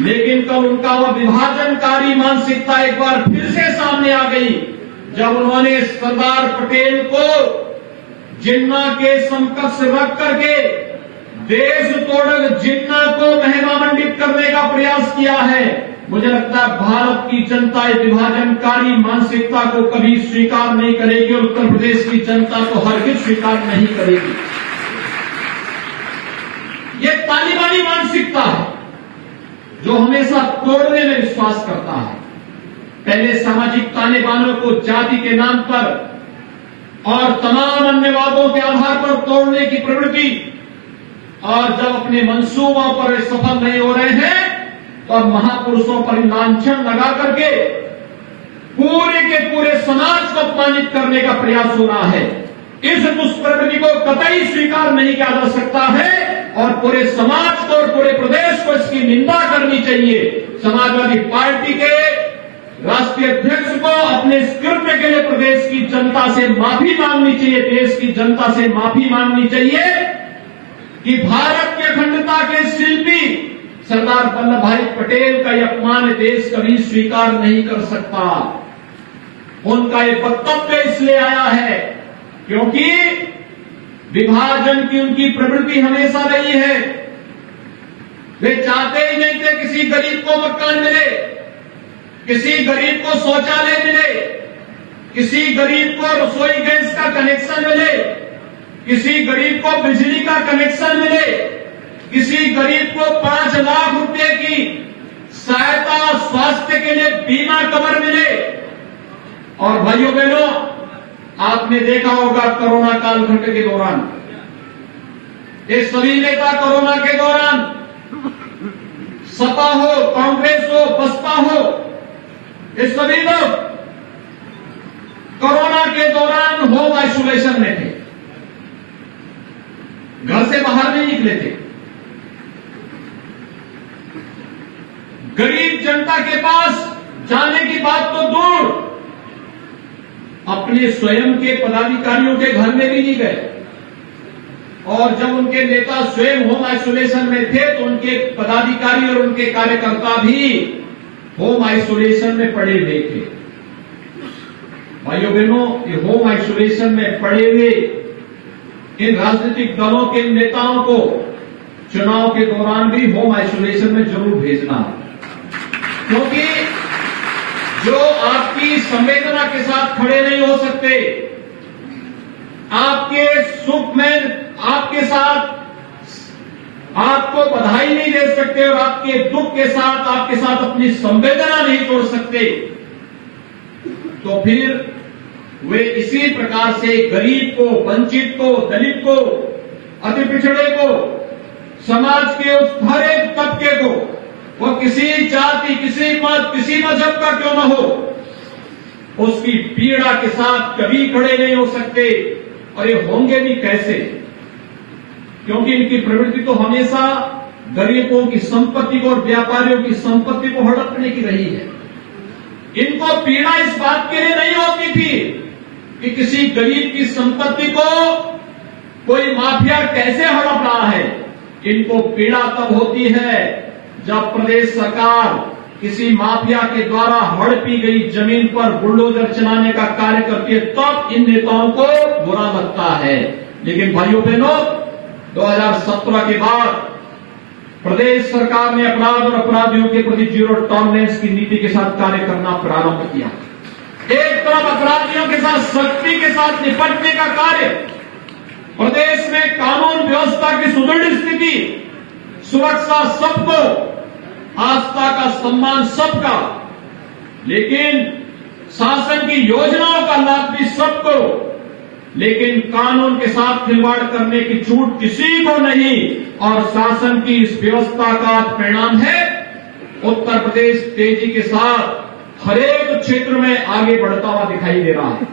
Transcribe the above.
लेकिन कल उनका वह विभाजनकारी मानसिकता एक बार फिर से सामने आ गई, जब उन्होंने सरदार पटेल को जिन्ना के समकक्ष रख करके देश तोड़क जिन्ना को महिमा मंडित करने का प्रयास किया है। मुझे लगता है भारत की जनता इस विभाजनकारी मानसिकता को कभी स्वीकार नहीं करेगी और उत्तर प्रदेश की जनता को हरगिज स्वीकार नहीं करेगी। ये तालिबानी मानसिकता है जो हमेशा तोड़ने में विश्वास करता है। पहले सामाजिक तालिबानों को जाति के नाम पर और तमाम अन्य वादों के आधार पर तोड़ने की प्रवृत्ति, और जब अपने मंसूबों पर सफल नहीं हो रहे हैं तो महापुरुषों पर लांछन लगा करके पूरे के पूरे समाज को अपमानित करने का प्रयास हो रहा है। इस दुष्प्रवृत्ति को कतई स्वीकार नहीं किया जा सकता है और पूरे समाज को और पूरे प्रदेश को इसकी निंदा करनी चाहिए। समाजवादी पार्टी के राष्ट्रीय अध्यक्ष को अपने इस कृत्य के लिए प्रदेश की जनता से माफी मांगनी चाहिए, देश की जनता से माफी मांगनी चाहिए कि भारत की अखंडता के शिल्पी सरदार वल्लभ भाई पटेल का यह अपमान देश कभी स्वीकार नहीं कर सकता। उनका ये वक्तव्य इसलिए आया है क्योंकि विभाजन की उनकी प्रवृत्ति हमेशा रही है। वे चाहते ही नहीं थे किसी गरीब को मकान मिले, किसी गरीब को शौचालय मिले, किसी गरीब को रसोई गैस का कनेक्शन मिले, किसी गरीब को बिजली का कनेक्शन मिले, किसी गरीब को 5 लाख रुपए की सहायता स्वास्थ्य के लिए बीमा कवर मिले। और भाइयों बहनों, आपने देखा होगा कोरोना कालखंड के दौरान ये सभी नेता कोरोना के दौरान सपा हो, कांग्रेस हो, बसपा हो, ये सभी लोग कोरोना के दौरान होम आइसोलेशन में थे, घर से बाहर नहीं निकले थे। गरीब जनता के पास जाने की बात तो दूर, अपने स्वयं के पदाधिकारियों के घर में भी नहीं गए। और जब उनके नेता स्वयं होम आइसोलेशन में थे तो उनके पदाधिकारी और उनके कार्यकर्ता भी होम आइसोलेशन में पड़े हुए थे। भाइयों बहनों, ये होम आइसोलेशन में पड़े हुए इन राजनीतिक दलों के नेताओं को चुनाव के दौरान भी होम आइसोलेशन में जरूर भेजना, क्योंकि जो आपकी संवेदना के साथ खड़े नहीं हो सकते, आपके सुख में आपके साथ आपको बधाई नहीं दे सकते और आपके दुख के साथ आपके साथ अपनी संवेदना नहीं जोड़ सकते, तो फिर वे इसी प्रकार से गरीब को, वंचित को, दलित को, अति पिछड़े को, समाज के उस हर एक तबके को, वो किसी जाति, किसी मत, किसी मजहब का क्यों न हो, उसकी पीड़ा के साथ कभी खड़े नहीं हो सकते। और ये होंगे भी कैसे, क्योंकि इनकी प्रवृत्ति तो हमेशा गरीबों की संपत्ति को और व्यापारियों की संपत्ति को हड़पने की रही है। इनको पीड़ा इस बात के लिए नहीं होती थी कि किसी गरीब की संपत्ति को कोई माफिया कैसे हड़प रहा है। इनको पीड़ा तब होती है जब प्रदेश सरकार किसी माफिया के द्वारा हड़पी गई जमीन पर बुलडोजर चलाने का कार्य करती है, तब इन नेताओं को बुरा लगता है। लेकिन भाइयों बहनों, 2017 के बाद प्रदेश सरकार ने अपराध और अपराधियों के प्रति जीरो टॉलरेंस की नीति के साथ कार्य करना प्रारंभ किया। एक तरफ अपराधियों के साथ सख्ती के साथ निपटने का कार्य, प्रदेश में कानून व्यवस्था की सुदृढ़ स्थिति, सुरक्षा सबको, आस्था का सम्मान सबका, लेकिन शासन की योजनाओं का लाभ भी सबको, लेकिन कानून के साथ खिलवाड़ करने की छूट किसी को नहीं। और शासन की इस व्यवस्था का परिणाम है उत्तर प्रदेश तेजी के साथ हर एक क्षेत्र में आगे बढ़ता हुआ दिखाई दे रहा है।